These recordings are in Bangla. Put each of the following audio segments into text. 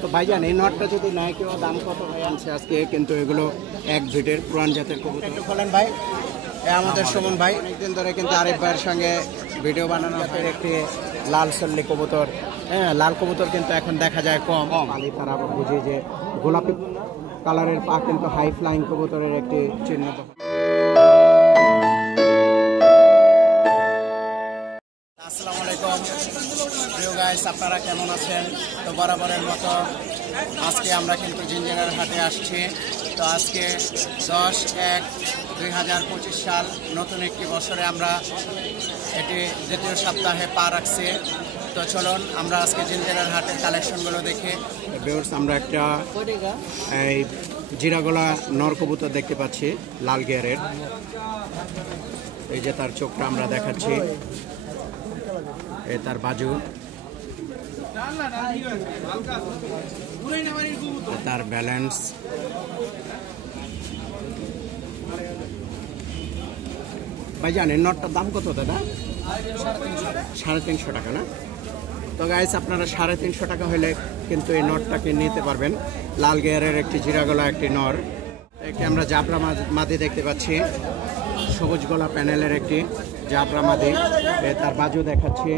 তো ভাইজান এই নটটা যদি নয় কেউ দাম কত ভাই আনছে আজকে? কিন্তু এগুলো এক ভিটের পুরান জাতের কবুতর। একটু বলেন ভাই, আমাদের সুমন ভাই অনেকদিন ধরে কিন্তু আরিফ ভাইয়ের সঙ্গে ভিডিও বানানোর একটি লাল সল্লি কবুতর, হ্যাঁ লাল কবুতর কিন্তু এখন দেখা যায় কম। পালি তারা বুঝি যে গোলাপি কালারের পা কিন্তু হাই ফ্লাইং কবুতরের একটি চিহ্ন। আসসালামু আলাইকুম প্রিয় গাইস, আপনারা কেমন আছেন? তো বরাবরের মতো আজকে আমরা কিন্তু জিঞ্জিরার হাটে আসছি। তো আজকে 10/1/2025 সাল, নতুন একটি বছরে আমরা এটি দ্বিতীয় সপ্তাহে পা রাখছি। তো চলুন আমরা আজকে জিঞ্জিরার হাটের কালেকশনগুলো দেখি। ভিউয়ার্স, আমরা একটা এই জিরাগোলা নর কবুতর দেখতে পাচ্ছি লাল গিয়ারের। এই যে তার চোখটা আমরা দেখাচ্ছি, তার বাজু, তার ব্যালেন্স। ভাইজান এর নটটার দাম কত দাদা? 350 টাকা না? তো গাইস, আপনারা 350 টাকা হলে কিন্তু এই নটটাকে নিতে পারবেন। লাল গিয়ারের একটি জিরাগলা একটি নর। একটি আমরা জাবরা মাদি দেখতে পাচ্ছি, সবুজ গলা প্যানেলের একটি জাবরা মাদি। তার বাজু দেখাচ্ছি,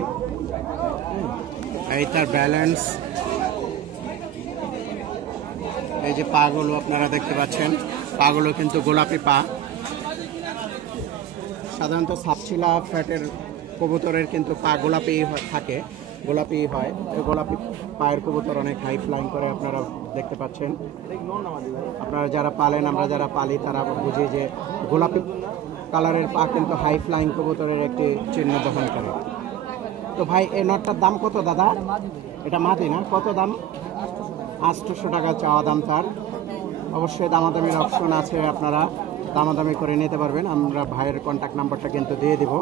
এই তার ব্যালেন্স। এই যে পাগুলো আপনারা দেখতে পাচ্ছেন, পাগুলো কিন্তু গোলাপি পা। সাধারণত সাপছিলা ফ্যাটের কবুতরের কিন্তু পা গোলাপি থাকে, গোলাপি হয়। এই গোলাপি পায়ের কবুতর অনেক হাই ফ্লাইং করে, আপনারা দেখতে পাচ্ছেন। আপনারা যারা পালেন, আমরা যারা পালি তারা বুঝি যে গোলাপি কালারের পা কিন্তু হাই ফ্লাইং কবুতরের একটি চিহ্ন বহন করে। তো ভাই এই নটটার দাম কত দাদা? এটা মাদি না? কত দাম? 800 টাকা চাওয়া দাম তার। অবশ্যই দামাদামির অপশন আছে, আপনারা দামাদামি করে নিতে পারবেন। আমরা ভাইয়ের কন্ট্যাক্ট নাম্বারটা কিন্তু দিয়ে দিব।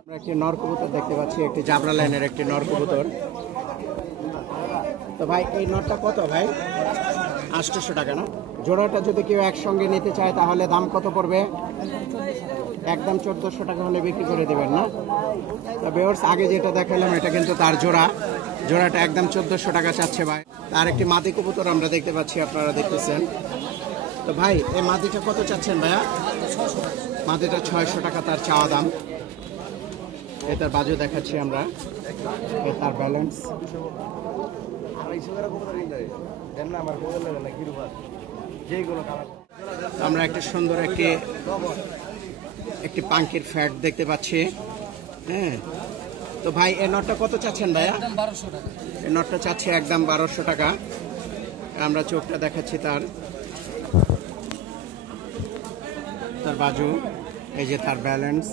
আমরা একটি নর কবুতর দেখতে পাচ্ছি, একটি জাবরা লাইনের একটি নর কবুতর। তো ভাই এই নটটা কত ভাই? 800 টাকা না? জোড়াটা যদি কেউ একসঙ্গে নিতে চায় তাহলে দাম কত পড়বে? একদম 1400 টাকা হলে বিক্রি করে দেবেন না? তো ভিউয়ার্স, আগে যেটা দেখালাম এটা কিন্তু তার জোড়াটা একদম 1400 টাকা চাচ্ছে ভাই। তার একটি মাদি কবুতর আমরা দেখতে পাচ্ছি, আপনারা দেখতেছেন। তো ভাই এই মাদিটা কত চাচ্ছেন ভাইয়া? মাদিটা 600 টাকা তার চাওয়া দাম। এটার বাজু দেখাচ্ছি আমরা, তার ব্যালেন্স। আমরা একটা সুন্দর একটি পাঙ্কির ফ্যাট দেখতে পাচ্ছি, হ্যাঁ। তো ভাই এই নটটা কত চাচ্ছেন ভাইয়া? এই নটটা চাচ্ছে একদম 1200 টাকা। আমরা চোখটা দেখাচ্ছি তার বাজু, এই যে তার ব্যালেন্স।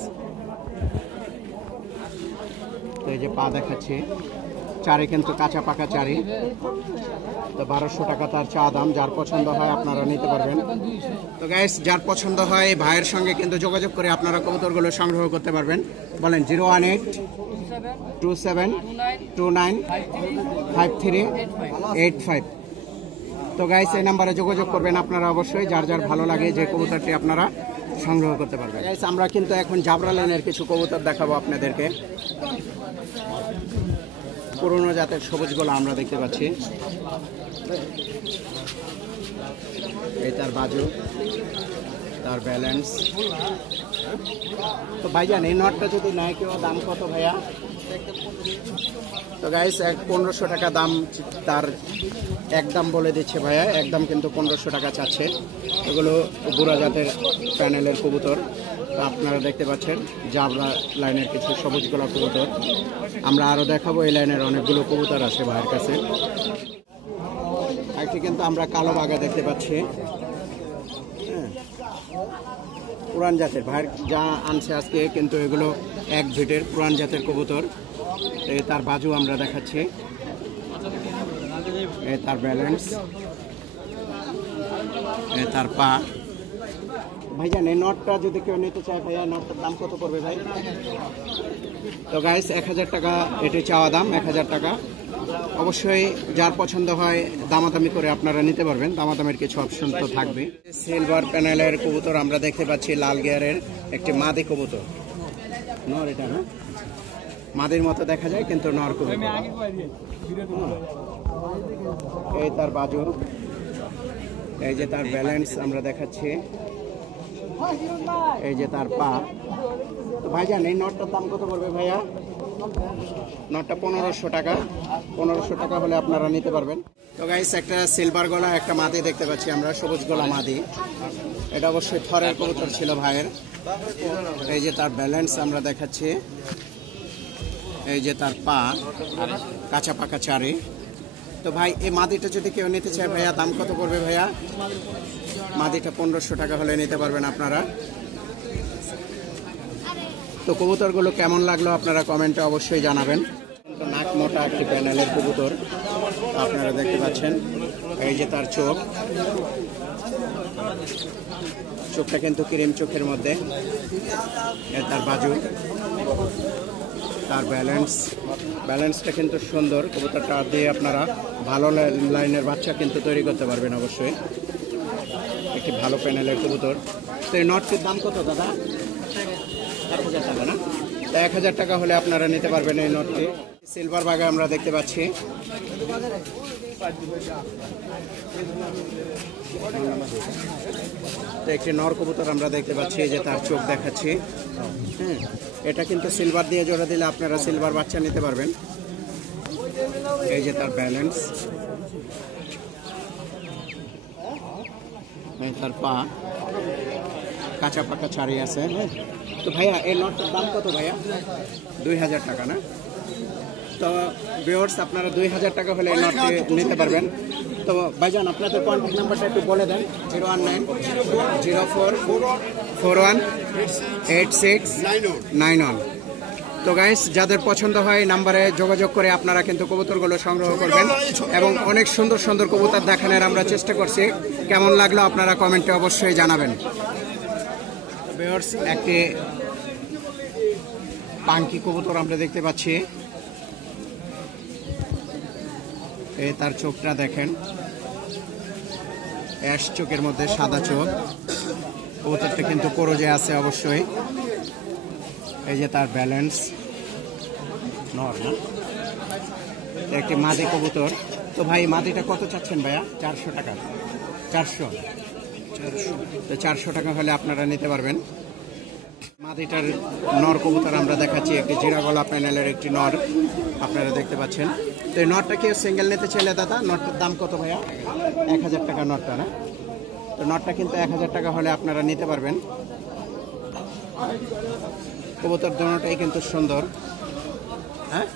তো এই যে পা দেখাচ্ছি, চারি কিন্তু কাঁচা পাকা চারি। তো 1200 টাকা তার চা দাম। যার পছন্দ হয় আপনারা নিতে পারবেন। তো গাইস, যার পছন্দ হয় ভাইয়ের সঙ্গে কিন্তু যোগাযোগ করে আপনারা কবুতরগুলো সংগ্রহ করতে পারবেন। বলেন 01827295385। তো গাইস, এই নাম্বারে যোগাযোগ করবেন আপনারা অবশ্যই। যার যার ভালো লাগে যে কবুতরটি আপনারা সংগ্রহ করতে পারবেন। গাইস, আমরা কিন্তু এখন জাবরা লাইনের কিছু কবুতর দেখাবো আপনাদেরকে। পুরনো জাতের সবুজ গলা আমরা দেখতে পাচ্ছি, এই তার বাজু, তার ব্যালেন্স। তো ভাইজান এই নটটা যদি নয় কেউ দাম কত ভাইয়া? তো গাইস, 1500 টাকা দাম তার। একদম বলে দিচ্ছে ভাইয়া, একদম কিন্তু 1500 টাকা চাচ্ছে। এগুলো বুড়া জাতের প্যানেলের কবুতর। তো আপনারা দেখতে পাচ্ছেন জাবরা লাইনের কিছু সবুজ গলা কবুতর। আমরা আরো দেখাবো, এই লাইনের অনেকগুলো কবুতর আছে ভাইয়ের কাছে। একটি কিন্তু আমরা কালো বাঘা দেখতে পাচ্ছি, হ্যাঁ, পুরান জাতের। ভাইয়ের যা আনছে আজকে কিন্তু এগুলো এক ভিটের পুরান জাতের কবুতর। তার বাজু আমরা দেখাচ্ছি, তার ব্যালেন্স, তার পা। ভাইজান এই নটটা যদি কেউ নিতে চায় ভাইয়া, নটটার দাম কত পড়বে ভাই? তো গাইস, 1000 টাকা এটি চাওয়া দাম, 1000 টাকা। অবশ্যই যার পছন্দ হয় দামাদামি করে আপনারা নিতে পারবেন। দামাদামের কিছু অপশন তো থাকবে। সিলভার প্যানেলের কবুতর আমরা দেখতে পাচ্ছি, লাল গিয়ারের একটি মাদি কবুতর। নর এটা না? মাদির মতো দেখা যায় কিন্তু নর কবুতর। এই এই তার বাজু, এই যে তার ব্যালেন্স আমরা দেখাচ্ছি, এই যে তার পা। তো ভাইজান এই নটটার দাম কত পড়বে ভাইয়া? নটটা 1500 টাকা। 1500 টাকা হলে আপনারা নিতে পারবেন। তো গাইস একটা সিলভার গলা একটা মাদি দেখতে পাচ্ছি আমরা, সবুজ গলা মাদি। এটা অবশ্যই থরের কবুতর ছিল ভাইয়ের। এই যে তার ব্যালেন্স আমরা দেখাচ্ছি, এই যে তার পা, কাঁচা পাকা চারি। তো ভাই এই মাদিটা যদি কেউ নিতে চায় ভাইয়া দাম কত পড়বে ভাইয়া? মাদিটা 1500 টাকা হলে নিতে পারবেন আপনারা। তো কবুতরগুলো কেমন লাগলো আপনারা কমেন্টে অবশ্যই জানাবেন। নাক মোটা একটি প্যানেলের কবুতর আপনারা দেখতে পাচ্ছেন। এই যে তার চোখ, চোখটা কিন্তু ক্রিম চোখের মধ্যে। তার বাজু, তার ব্যালেন্সটা কিন্তু সুন্দর। কবুতরটা দিয়ে আপনারা ভালো লাইনের বাচ্চা কিন্তু তৈরি করতে পারবেন অবশ্যই। একটি ভালো প্যানেলের কবুতর। তো এই নটটির দাম কত দাদা? 1000 টাকা না? 1000 টাকা হলে আপনারা নিতে পারবেন এই নটটি। সিলভার বাগে আমরা দেখতে পাচ্ছি। তো একটি নর কবুতর আমরা দেখতে পাচ্ছি, এই যে তার চোখ দেখাচ্ছি। হ্যাঁ, এটা কিন্তু সিলভার দিয়ে জোড়া দিলে আপনারা সিলভার বাচ্চা নিতে পারবেন। এই যে তার ব্যালেন্স, তার পা, কাঁচা পাকা চারি আছে। তো ভাইয়া এই নটটার দাম কত ভাইয়া? 2000 টাকা না? তো ভিউয়ার্স আপনারা 2000 টাকা হলে এই নটটি নিতে পারবেন। তো ভাইজান আপনাদের কন্ট্যাক্ট নাম্বারটা একটু বলে দেন। 01904418691। তো গাইস যাদের পছন্দ হয় নাম্বারে যোগাযোগ করে আপনারা কিন্তু কবুতরগুলো সংগ্রহ করবেন এবং অনেক সুন্দর সুন্দর কবুতর দেখানোর আমরা চেষ্টা করছি। কেমন লাগলো আপনারা কমেন্টে অবশ্যই জানাবেন। ভিউয়ার্স একটি পাঙ্কি কবুতর আমরা দেখতে পাচ্ছি। এই তার চোখটা দেখেন, অ্যাশ চোখের মধ্যে সাদা চোখ। কবুতরটা কিন্তু করজে আছে অবশ্যই। এই যে তার ব্যালেন্স, নর না? একটি মাদি কবুতর। তো ভাই মাদিটা কত চাচ্ছেন ভাইয়া? 400 টাকা। 400? তো 400 টাকা হলে আপনারা নিতে পারবেন। মাদিটার নর কবুতর আমরা দেখাচ্ছি, একটি জিরা গলা প্যানেলের একটি নর আপনারা দেখতে পাচ্ছেন। তো এই নটটা কেউ সিঙ্গেল নিতে চাইলে দাদা নটটার দাম কত ভাইয়া? 1000 টাকা নটটা না? তো নটটা কিন্তু 1000 টাকা হলে আপনারা নিতে পারবেন। কবুতর দুটোটাই কিন্তু সুন্দর। হ্যাঁ,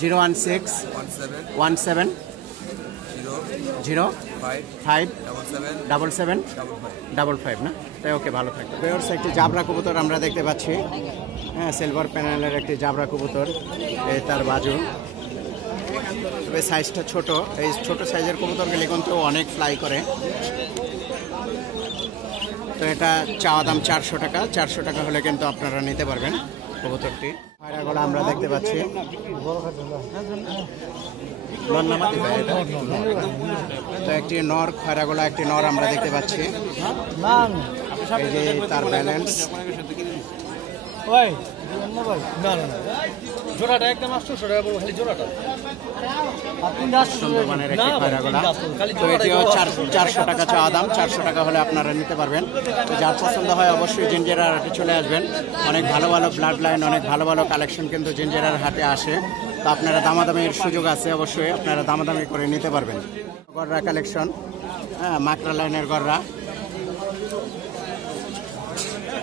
0161705777755 না? তাই ওকে, ভালো থাকবে। ভিউয়ার্স একটি জাবরা কবুতর আমরা দেখতে পাচ্ছি। হ্যাঁ, সিলভার প্যানেলের একটি জাবরা কবুতর। এই তার বাজু, তবে সাইজটা ছোট। এই ছোট সাইজের কবুতরগুলি কিন্তু অনেক ফ্লাই করে। তো এটা চাওয়া দাম 400 টাকা। 400 টাকা হলে কিন্তু আপনারা নিতে পারবেন কবুতরটি। খয়রা গলা আমরা দেখতে পাচ্ছি। তো একটি নর, খয়রা গলা একটি নর আমরা দেখতে পাচ্ছি। এই যে তার ব্যালেন্স, জোড়াটা একদম 800 টাকা খালি জোড়াটা। সুন্দরবনের একটি খয়রা গলা। তো এটিও 400 টাকা চাওয়া দাম। 400 টাকা হলে আপনারা নিতে পারবেন। তো যার পছন্দ হয় অবশ্যই জিঞ্জিরার হাটে চলে আসবেন। অনেক ভালো ভালো ব্লাড লাইন, অনেক ভালো ভালো কালেকশন কিন্তু জিঞ্জিরার হাটে আসে। তো আপনারা দামাদামির সুযোগ আছে, অবশ্যই আপনারা দামাদামি করে নিতে পারবেন। গররা কালেকশন, হ্যাঁ, মাকড়া লাইনের গররা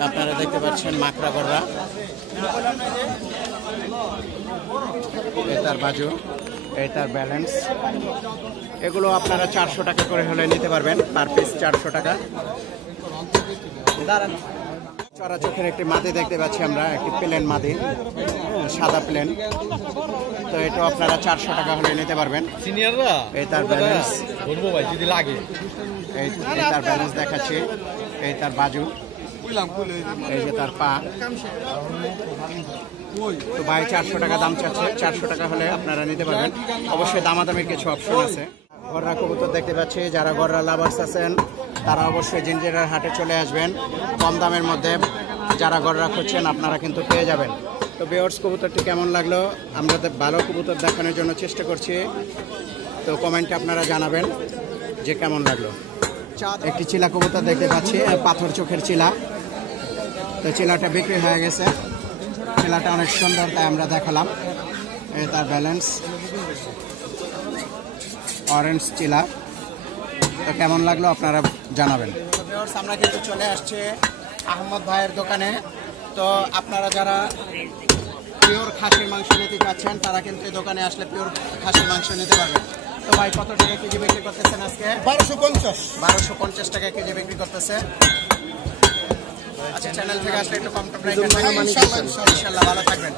আপনারা দেখতে পাচ্ছেন, মাকড়া গররা। এই তার বাজু, এই তার ব্যালেন্স। এগুলো আপনারা 400 টাকা করে হলে নিতে পারবেন, পার পিস 400 টাকা। চড়া চোখের একটি মাদি দেখতে পাচ্ছি আমরা, একটি প্লেন মাদি, সাদা প্লেন। তো এটা আপনারা 400 টাকা হলে নিতে পারবেন। এই তার ব্যালেন্স, এই তার ব্যালেন্স দেখাচ্ছি। এই তার বাজু, এই যে তার পা। তো ভাই 400 টাকা দাম চাচ্ছে। 400 টাকা হলে আপনারা নিতে পারবেন। অবশ্যই দামাদামির কিছু অপশন আছে। গররা কবুতর দেখতে পাচ্ছি, যারা গররা লাভার্স আছেন তারা অবশ্যই জিঞ্জিরার হাটে চলে আসবেন। কম দামের মধ্যে যারা গররা খুঁজছেন আপনারা কিন্তু পেয়ে যাবেন। তো ভিউয়ার্স কবুতরটি কেমন লাগলো? আমরা ভালো কবুতর দেখানোর জন্য চেষ্টা করছি। তো কমেন্টে আপনারা জানাবেন যে কেমন লাগলো। একটি চিলা কবুতর দেখতে পাচ্ছি, পাথর চোখের চিলা। তো চিলাটা বিক্রি হয়ে গেছে। চিলাটা অনেক সুন্দর, তাই আমরা দেখালাম। এই তার ব্যালেন্স অরেঞ্জ চিলা। তো কেমন লাগলো আপনারা জানাবেন। আমরা কিন্তু চলে আসছি আহমদ ভাইয়ের দোকানে। তো আপনারা যারা পিওর খাসির মাংস নিতে চাচ্ছেন তারা কিন্তু এই দোকানে আসলে পিওর খাসির মাংস নিতে পারবেন। তো ভাই কত টাকা কেজি বিক্রি করতেছেন আজকে? 1250 টাকা কেজি বিক্রি করতেছে। আচ্ছা, চ্যানেল থেকে আসলে একটু কম টম রাখবেন ইনশাআল্লাহ, ভালো থাকবেন।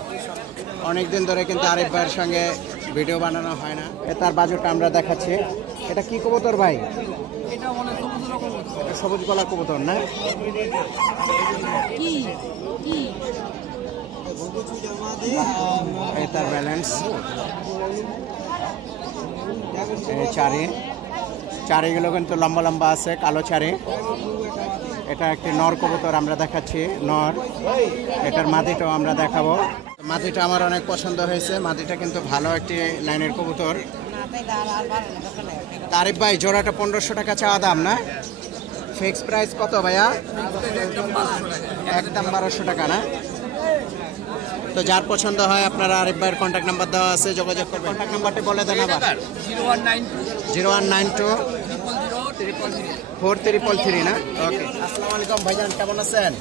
অনেকদিন ধরে কিন্তু আরিফ ভাইয়ের সঙ্গে ভিডিও বানানো হয় না। তার বাজুটা আমরা দেখাচ্ছি। এটা কি কবুতর ভাই? এটা সবুজ গলা কবুতর না? এই তার ব্যালেন্স চারিগুলো কিন্তু লম্বা লম্বা আছে, কালো চারি। এটা একটি নর কবুতর আমরা দেখাচ্ছি, নর। এটার মাদিটাও আমরা দেখাবো। মাদিটা আমার অনেক পছন্দ হয়েছে। মাদিটা কিন্তু ভালো একটি লাইনের কবুতর। আরিফ ভাই জোড়াটা 1500 টাকা চাওয়া দাম না? ফিক্স প্রাইস কত ভাইয়া? একদম 1200 টাকা না? তো যার পছন্দ হয় আপনারা আরিফ ভাইয়ের কন্ট্যাক্ট নাম্বার দেওয়া আছে, যোগাযোগ করবেন। কন্ট্যাক্ট নাম্বারটি বলে দেন আবার। 0192 4333 না? ওকে। আসসালামু আলাইকুম ভাইজান, কেমন আছেন?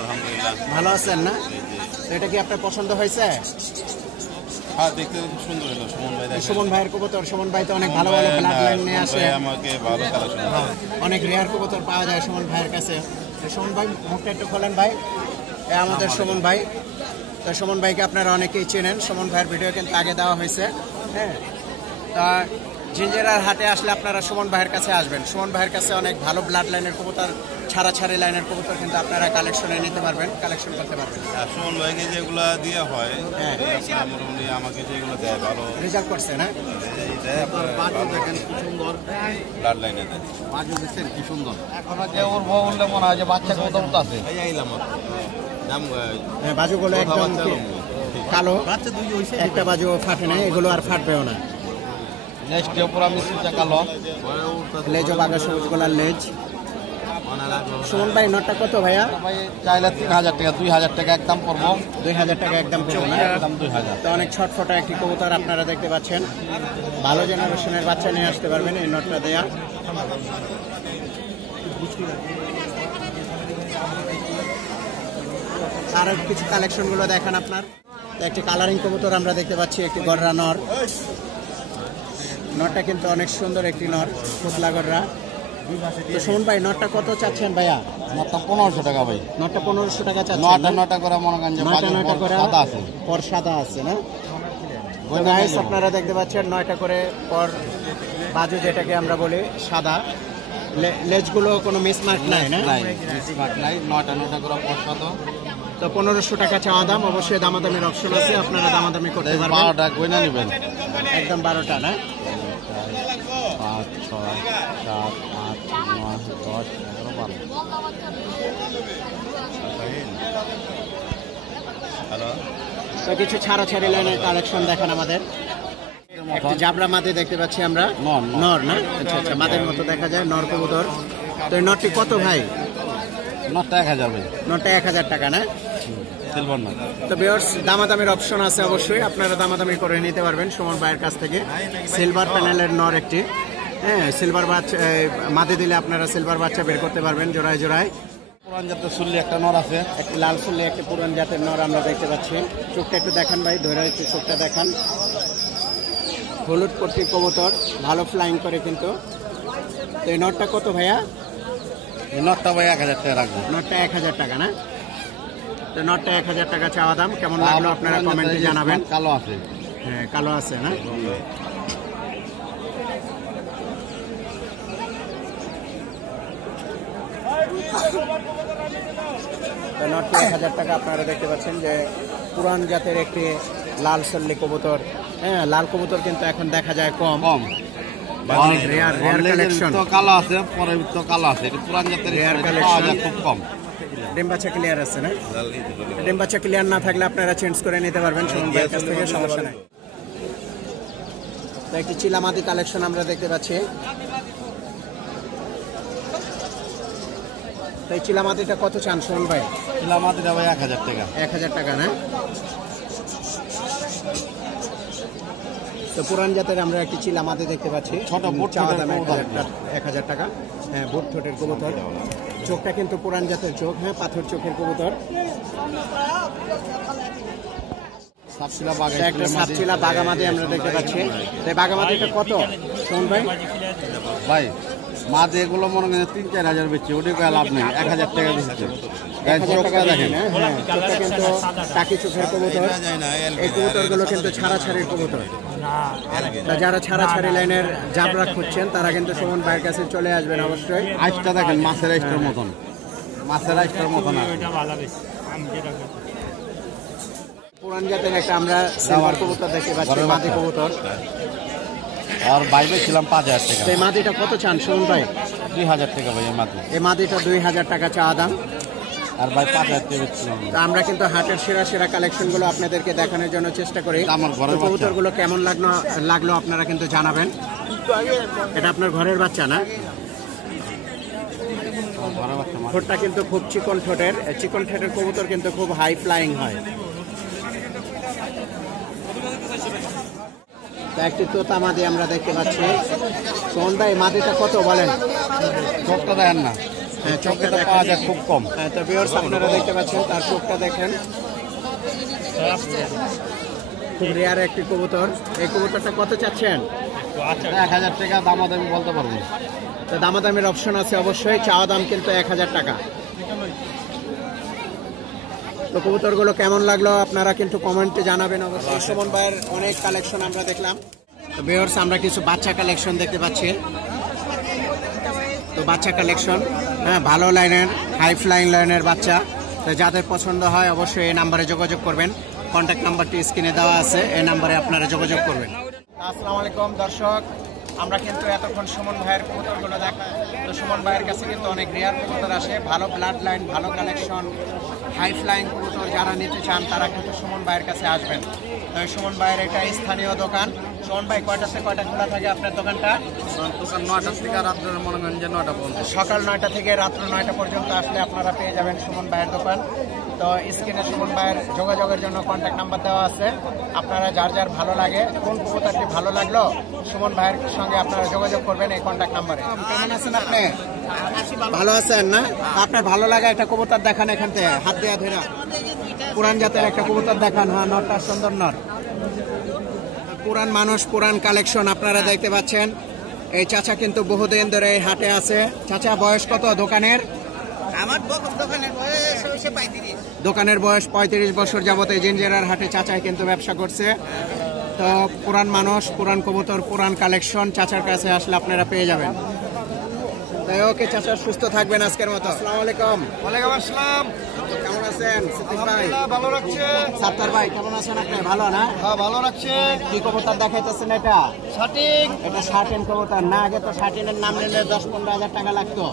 আলহামদুলিল্লাহ ভালো আছেন না? তো এটা কি আপনার পছন্দ হয়েছে? হ্যাঁ, দেখতে খুব সুন্দর হলো। সুমন ভাইয়ের কবুতর। সুমন ভাই তো অনেক ভালো ভালো ব্লাড লাইন নিয়ে আসে। আমাকে ভালো কালেকশন, অনেক রেয়ার কবুতর পাওয়া যায় সুমন ভাইয়ের কাছে। তো সুমন ভাই মুখটা একটু খোলেন ভাই। আমাদের সুমন ভাই। তো সুমন ভাইকে আপনারা অনেকেই চেনেন। সুমন ভাইয়ের ভিডিও কিন্তু আগে দেওয়া হয়েছে। হ্যাঁ, তা জিঞ্জিরার হাটে আসলে আপনারা সুমন ভাইয়ের কাছে আসবেন। সুমন ভাইয়ের কাছে অনেক ভালো ব্লাড লাইনের কবুতর, ছাড়ি লাইনের কবুতর কিন্তু আপনারা কালেকশনে নিতে পারবেন, কালেকশন করতে পারবেন। সুমন ভাইকে যেগুলো দিয়ে হয়, হ্যাঁ, মোটামুটি আমাকে যেগুলো দেয় ভালো রেজাল্ট করছে না? দেখেন কি সুন্দর ব্লাড লাইনে দেয়। বাজু দেখছেন কি সুন্দর। এখন যে ওর বললে মনে হয় যে বাচ্চা কবুতর তো আছে। হ্যাঁ, বাজুগুলো একদম কালো, একটা বাজু ফাটে না, এগুলো আর ফাটবেও না। নেক্সট উপর আমি সুচা কালো লেজও বাঘা সবুজ গোলার লেজ। সুমন ভাই নটটা কত ভাইয়া? ভাই চাইলে 3000 টাকা, 2000 টাকা একদম পড়বো। 2000 টাকা একদম পড়বে না? একদম 2000। তো অনেক ছটফটা একটি কবুতর আপনারা দেখতে পাচ্ছেন। ভালো জেনারেশনের বাচ্চা নিয়ে আসতে পারবেন এই নটটা দেয়া। আর কিছু কালেকশন গুলো দেখান আপনার। একটি কালারিং কবুতর আমরা দেখতে পাচ্ছি, একটি গররা নর। নটটা কিন্তু অনেক সুন্দর একটি নর, পুতলা গররা। তো সুমন ভাই নটটা কত চাচ্ছেন ভাইয়া? নটটা 1500 টাকা ভাই। নটটা 1500 টাকা চাচ্ছেন? নটা করে মনে করেন যে নয়টা করে সাদা আছে, পর সাদা আছে না? তো গাইস আপনারা দেখতে পাচ্ছেন 9টা করে পর বাজু, যেটাকে আমরা বলি সাদা। লেজগুলো কোনো মিসমার্ক নাই না? নাই, মিসমার্ক নাই। নটা করে পর সাদা। তো 1500 টাকা চাওয়া দাম। অবশ্যই দামাদামির অপশন আছে, আপনারা দামাদামি করতে পারবেন। 12টা কইনা নেবেন একদম 12টা না? 5 6 7 8 9 10 11 12। হ্যালো, তো কিছু ছাড়ি লাইনের কালেকশন দেখান আমাদের। একটি জাবরা মাদি দেখতে পাচ্ছি আমরা। নর না? আচ্ছা আচ্ছা, মাদের মতো দেখা যায়, নর কবুতর। তো এই নরটি কত ভাই? নটটা 1000 ভাই। নরটা 1000 টাকা না? সিলভার না। তো ভিউয়ার্স দামাদামির অপশন আছে, অবশ্যই আপনারা দামাদামি করে নিতে পারবেন সুমন ভাইয়ের কাছ থেকে। সিলভার প্যানেলের নর একটি। হ্যাঁ, সিলভার বাচ্চা মাদি দিলে আপনারা সিলভার বাচ্চা বের করতে পারবেন জোড়ায় জোড়ায়। পুরান জাতের সুল্লি একটা নর আছে, একটি লাল ফুল্লি, একটি পুরান জাতের নর আমরা দেখতে পাচ্ছি। চোখটা একটু দেখান ভাই, ধরে একটু চোখটা দেখান। হলুদ পট্টি কবুতর, ভালো ফ্লাইং করে কিন্তু। তো এই নটটা কত ভাইয়া? এই নটটা ভাই 1000 টাকা রাখবো। নটটা 1000 টাকা না? তো নটটা 1000 টাকা চাওয়া দাম। কেমন লাগলো আপনারা কমেন্টে জানাবেন। কালো আছে, হ্যাঁ কালো আছে না? তো নটটি 1000 টাকা। আপনারা দেখতে পাচ্ছেন যে পুরান জাতের একটি লাল সল্লি কবুতর। হ্যাঁ, লাল কবুতর কিন্তু এখন দেখা যায় কম। অনেক রেয়ার কালেকশন। তো কালো আছে, পরের তো কালো আছে। এটা পুরান জাতের রেয়ার পাওয়া কালেকশন, যায় খুব কম। ডিম বাচ্চা ক্লিয়ার আছে না? ডিম বাচ্চা ক্লিয়ার না থাকলে আপনারা চেঞ্জ করে নিতে পারবেন সুমন ভাইয়ের কাছ থেকে, সমস্যা নাই। তো তো একটি চিলামাদি কালেকশন আমরা দেখতে পাচ্ছি। তো এই চিলামাদিটা কত চান সোহন ভাই? চিলামাদিটা ভাই 1000 টাকা। 1000 টাকা না? তো পুরান জাতের আমরা একটি চিলামাদি দেখতে পাচ্ছি, ছোট বুট চাওয়া ঠোঁটের দাম কবুতর। 1000 টাকা। হ্যাঁ, বুট ঠোঁটের কবুতর, চোখটা কিন্তু পুরান জাতের চোখ। হ্যাঁ, পাথর চোখের কবুতর। একটা সাতচিলা বাগামাদি আমরা দেখতে পাচ্ছি। এই বাগামাদিটা কত সোহন ভাই? ভাই মাঝে এগুলো মনে করেন 3-4 হাজার বেচছে, ওটা লাভ নেই, 1000 টাকা বেচছে। 1000 টাকা দেখেন। হ্যাঁ, চোখটা কিন্তু টাকি চোখের কবুতর। এই কবুতরগুলো কিন্তু ছাড়াছাড়ির কবুতর। তা যারা ছাড়াছাড়ি লাইনের জাবরা খুঁজছেন তারা কিন্তু সুমন ভাইয়ের কাছে চলে আসবেন অবশ্যই। আইসটা দেখেন মাছের আইসটার মতন, মাছের আইসটার মতন আছে। পুরান জাতের একটা আমরা সিলভার কবুতর দেখতে পাচ্ছি, মাদি কবুতর। আর বাইরে ছিলাম 5000 টাকা। এই মাদিটা কত চান সুমন ভাই? 2000 টাকা ভাই এই মাত্র। এই মাদিটা 2000 টাকা চাওয়া দাম। আর ভাই 5000 টাকা বেচছিলাম। তা আমরা কিন্তু হাটের সেরা সেরা কালেকশন গুলো আপনাদেরকে দেখানোর জন্য চেষ্টা করি। আমার ঘরের বাচ্চা। কবুতর গুলো কেমন লাগলো আপনারা কিন্তু জানাবেন। এটা আপনার ঘরের বাচ্চা না? ঘরে বাচ্চা মাছ। ঠোঁটটা কিন্তু খুব চিকন ঠোঁটের। চিকন ঠোঁটের কবুতর কিন্তু খুব হাই ফ্লাইং হয়। তা একটি তোতা মাদি আমরা দেখতে পাচ্ছি। সোহন ভাই মাদিটা কত বলেন? চোখটা দেখেন না, হ্যাঁ, চোখটা চোখটা পাওয়া যায় খুব কম। হ্যাঁ, তো ভিউয়ার্স আপনারা দেখতে পাচ্ছেন তার চোখটা দেখেন, খুব রেয়ার একটি কবুতর। এই কবুতরটা কত চাচ্ছেন? 1000 টাকা দামাদামি বলতে পারবো। তো দামাদামের অপশন আছে অবশ্যই, চাওয়া দাম কিন্তু 1000 টাকা। তো কবুতরগুলো কেমন লাগলো আপনারা কিন্তু কমেন্টে জানাবেন অবশ্যই। সুমন ভাইয়ের অনেক কালেকশন আমরা দেখলাম। তো ভিউয়ার্স আমরা কিছু বাচ্চা কালেকশন দেখতে পাচ্ছি। তো বাচ্চা কালেকশন, হ্যাঁ, ভালো লাইনের হাই ফ্লাইং লাইনের বাচ্চা। তো যাদের পছন্দ হয় অবশ্যই এই নাম্বারে যোগাযোগ করবেন। কন্ট্যাক্ট নাম্বারটি স্ক্রিনে দেওয়া আছে, এই নাম্বারে আপনারা যোগাযোগ করবেন। আসসালামু আলাইকুম দর্শক, আমরা কিন্তু এতক্ষণ সুমন ভাইয়ের কবুতরগুলো দেখা। তো সুমন ভাইয়ের কাছে কিন্তু অনেক রেয়ার কবুতর আসে, ভালো ব্লাড লাইন, ভালো কালেকশন, হাই ফ্লাইং কবুতর যারা নিতে চান তারা কিন্তু সুমন ভাইয়ের কাছে আসবেন। তো সুমন ভাইয়ের এটা স্থানীয় দোকান। সুমন ভাই কয়টা থেকে কয়টা খোলা থাকে আপনার দোকানটা? দোকান 9টা থেকে রাত্রে মনে করেন যে 9টা পর্যন্ত। সকাল 9টা থেকে রাত্র 9টা পর্যন্ত আসলে আপনারা পেয়ে যাবেন সুমন ভাইয়ের দোকান। তো স্ক্রিনে সুমন ভাইয়ের যোগাযোগের জন্য কন্ট্যাক্ট নাম্বার দেওয়া আছে। আপনারা যার যার ভালো লাগে, কোন কবুতরটি ভালো লাগলো সুমন ভাইয়ের সঙ্গে আপনারা যোগাযোগ করবেন এই কন্ট্যাক্ট নাম্বারে। কেমন আছেন আপনি? ভালো আছেন না? আপনার ভালো লাগা একটা কবুতর দেখান এখান থেকে, হাত দেয়া ধরা। পুরান জাতের একটা কবুতর দেখান। হ্যাঁ, নটটা সুন্দর নট। পুরান মানুষ, পুরান কালেকশন আপনারা দেখতে পাচ্ছেন। এই চাচা কিন্তু বহুদিন ধরে এই হাটে আছে। চাচা বয়স কত দোকানের? আমার দোকানের বয়স 35। দোকানের বয়স 35 বছর যাবত এই জিঞ্জিরার হাটে চাচাই কিন্তু ব্যবসা করছে। তো পুরান মানুষ, পুরান কবুতর, পুরান কালেকশন চাচার কাছে আসলে আপনারা পেয়ে যাবেন। তাই ওকে চাচা, সুস্থ থাকবেন আজকের মতো। আসসালামু আলাইকুম। ওয়ালাইকুম আসসালাম। কেমন আছেন সিদ্দিক ভাই? ভালো রাখছে। সাত্তার ভাই কেমন আছেন আপনি? ভালো না? হ্যাঁ, ভালো রাখছে। কি কবুতর দেখাইতেছেন এটা? সঠিক। এটা শার্টিন কবুতর না? আগে তো শার্টিনের নাম নিলে 10-15 হাজার টাকা লাগতো,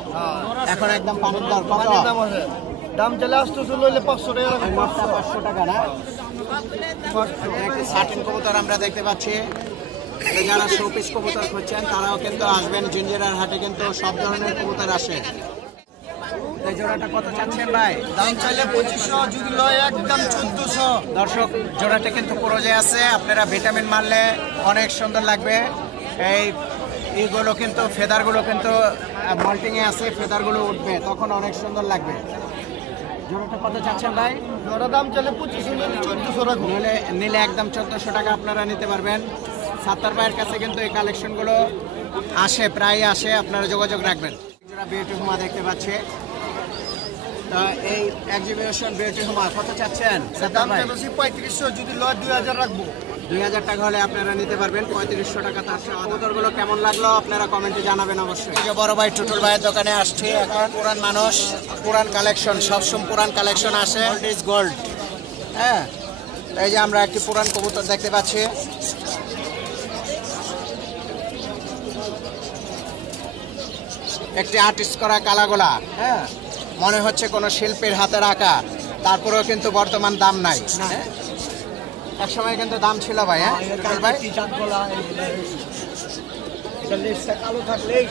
এখন একদম পানির দর। কত দাম আছে? দাম চলে আসতেছে লইলে 500 টাকা রাখা। এই মোটটা 500 টাকা না? একটা শার্টিন কবুতর আমরা দেখতে পাচ্ছি। তো যারা শোপিস কবুতর খুঁজছেন তারাও কিন্তু আসবেন জিঞ্জিরার হাটে, কিন্তু সব ধরনের কবুতর আসে। এই জোড়াটা কত চাচ্ছেন ভাই? দাম চাইলে 2500, যদি লয় একদম 1400। দর্শক, জোড়াটা কিন্তু পুরোজে আছে, আপনারা ভিটামিন মারলে অনেক সুন্দর লাগবে। এইগুলো কিন্তু ফেদারগুলো কিন্তু মল্টিংয়ে আছে, ফেদারগুলো উঠবে তখন অনেক সুন্দর লাগবে। জোড়াটা কত চাচ্ছেন ভাই? ওরা দাম চাইলে 2500, নিলে 1400 রাখবো। নিলে একদম 1400 টাকা আপনারা নিতে পারবেন। সাত্তার ভাইয়ের কাছে কিন্তু এই কালেকশনগুলো আসে, প্রায় আসে, আপনারা যোগাযোগ রাখবেন। যারা বিউটি হুমা দেখতে পাচ্ছে, তো এই এক্সিবিশন বিউটি হুমা কত চাচ্ছেন? দাম চাইলে 3500, যদি লয় 2000 রাখবো। 2000 টাকা হলে আপনারা নিতে পারবেন। 3500 টাকা তার কবুতরগুলো কেমন লাগলো আপনারা কমেন্টে জানাবেন অবশ্যই। এই যে বড় ভাই টুটুল ভাইয়ের দোকানে আসছি এখন। পুরান মানুষ, পুরান কালেকশন, সবসময় পুরান কালেকশন আসে। Gold is gold. হ্যাঁ, এই যে আমরা একটি পুরান কবুতর দেখতে পাচ্ছি। একটি আর্টিস্ট করা কালাগোলা। হ্যাঁ, মনে হচ্ছে কোনো শিল্পীর হাতের আঁকা, তারপরেও কিন্তু বর্তমান দাম নাই। হ্যাঁ, এক সময় কিন্তু দাম ছিল ভাই, হ্যাঁ টুটুল ভাই?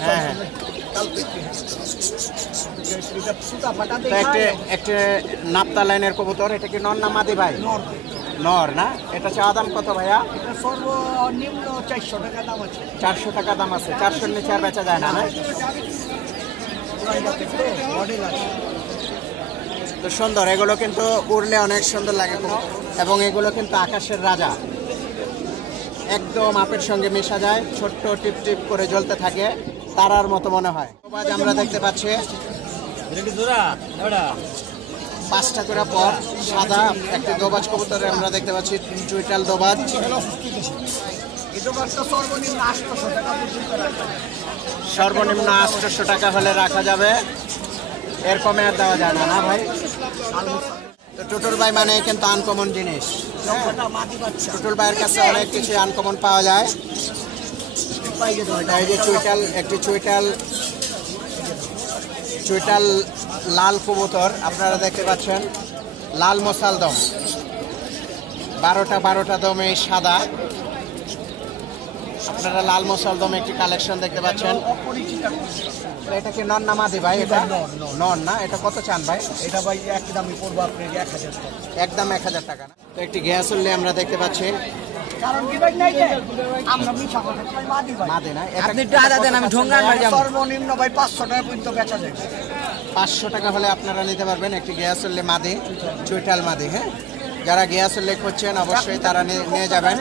হ্যাঁ, হ্যাঁ। তো একটা নাপ্তা লাইনের কবুতর, এটা কি নর না মাদি ভাই? নর না? এটা চাওয়া দাম কত ভাইয়া? সর্বনিম্ন 400 টাকা দাম আছে। 400 টাকা দাম আছে। 400 নিচে আর বেচা যায় না, না? তো সুন্দর, এগুলো কিন্তু উড়লে অনেক সুন্দর লাগে খুব। এবং এগুলো কিন্তু আকাশের রাজা, একদম আপের সঙ্গে মিশা যায়, ছোট্ট টিপ টিপ করে জ্বলতে থাকে, তারার মতো মনে হয়। দোবাজ আমরা দেখতে পাচ্ছি 5টা করে পর সাদা একটি দোবাজ কবুতরে আমরা দেখতে পাচ্ছি, চুইটাল দোবাজ। সর্বনিম্ন 800 টাকা হলে রাখা যাবে, এর কমে আর দেওয়া যায় না, না ভাই? তো টুটুল ভাই মানে কিন্তু আনকমন জিনিস। টুটুল ভাইয়ের কাছে অনেক কিছু আনকমন পাওয়া যায়। এই যে চুইটাল, একটি চুইটাল লাল কবুতর আপনারা দেখতে পাচ্ছেন, লাল মোসালদম, 12টা দমে সাদা। আপনারা লাল মোসালদম একটি কালেকশন দেখতে পাচ্ছেন। এটা কি নন না মাদি ভাই? এটা নন না? এটা কত চান ভাই? এটা ভাই একদমই পড়বো আপনি 1000 টাকা। একদম 1000 টাকা না? তো একটি গ্যাস উল্লে আমরা দেখতে পাচ্ছি, কারণ কি ভাই নাই যে আমরা মিছা কথা ভাই মাদি ভাই। মাদি না? আপনি একটু আদা দেন, আমি ঢোঙ্গান বাড়ি যাবো। সর্বনিম্ন ভাই 500 টাকা পর্যন্ত বেচা যায়। 500 টাকা হলে আপনারা নিতে পারবেন একটি গ্যাস উল্লে মাদি, চুইটাল মাদি। হ্যাঁ, যারা গ্যাস উল্লেখ করছেন অবশ্যই তারা নিয়ে যাবেন।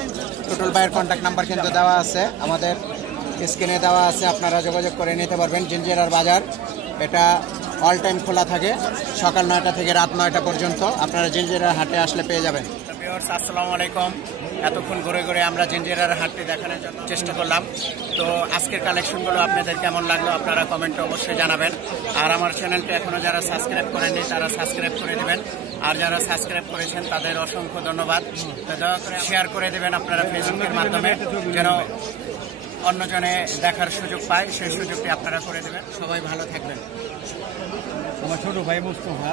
টুটুল ভাইয়ের কন্ট্যাক্ট নাম্বার কিন্তু দেওয়া আছে, আমাদের স্ক্রিনে দেওয়া আছে, আপনারা যোগাযোগ করে নিতে পারবেন। জিঞ্জিরার বাজার এটা অল টাইম খোলা থাকে, সকাল 9টা থেকে রাত 9টা পর্যন্ত। আপনারা জিঞ্জিরার হাটে আসলে পেয়ে যাবেন। আসসালামু আলাইকুম। এতক্ষণ ঘুরে ঘুরে আমরা জিঞ্জিরার হাটটি দেখানোর জন্য চেষ্টা করলাম। তো আজকের কালেকশনগুলো আপনাদের কেমন লাগলো আপনারা কমেন্টে অবশ্যই জানাবেন। আর আমার চ্যানেলটি এখনও যারা সাবস্ক্রাইব করেননি তারা সাবস্ক্রাইব করে দেবেন, আর যারা সাবস্ক্রাইব করেছেন তাদের অসংখ্য ধন্যবাদ। তো দয়া করে শেয়ার করে দেবেন আপনারা ফেসবুকের মাধ্যমে, যেন অন্যজনে দেখার সুযোগ পায়, সেই সুযোগটি আপনারা করে দেবেন। সবাই ভালো থাকবেন। আমার ছোট ভাই মুস্তফা।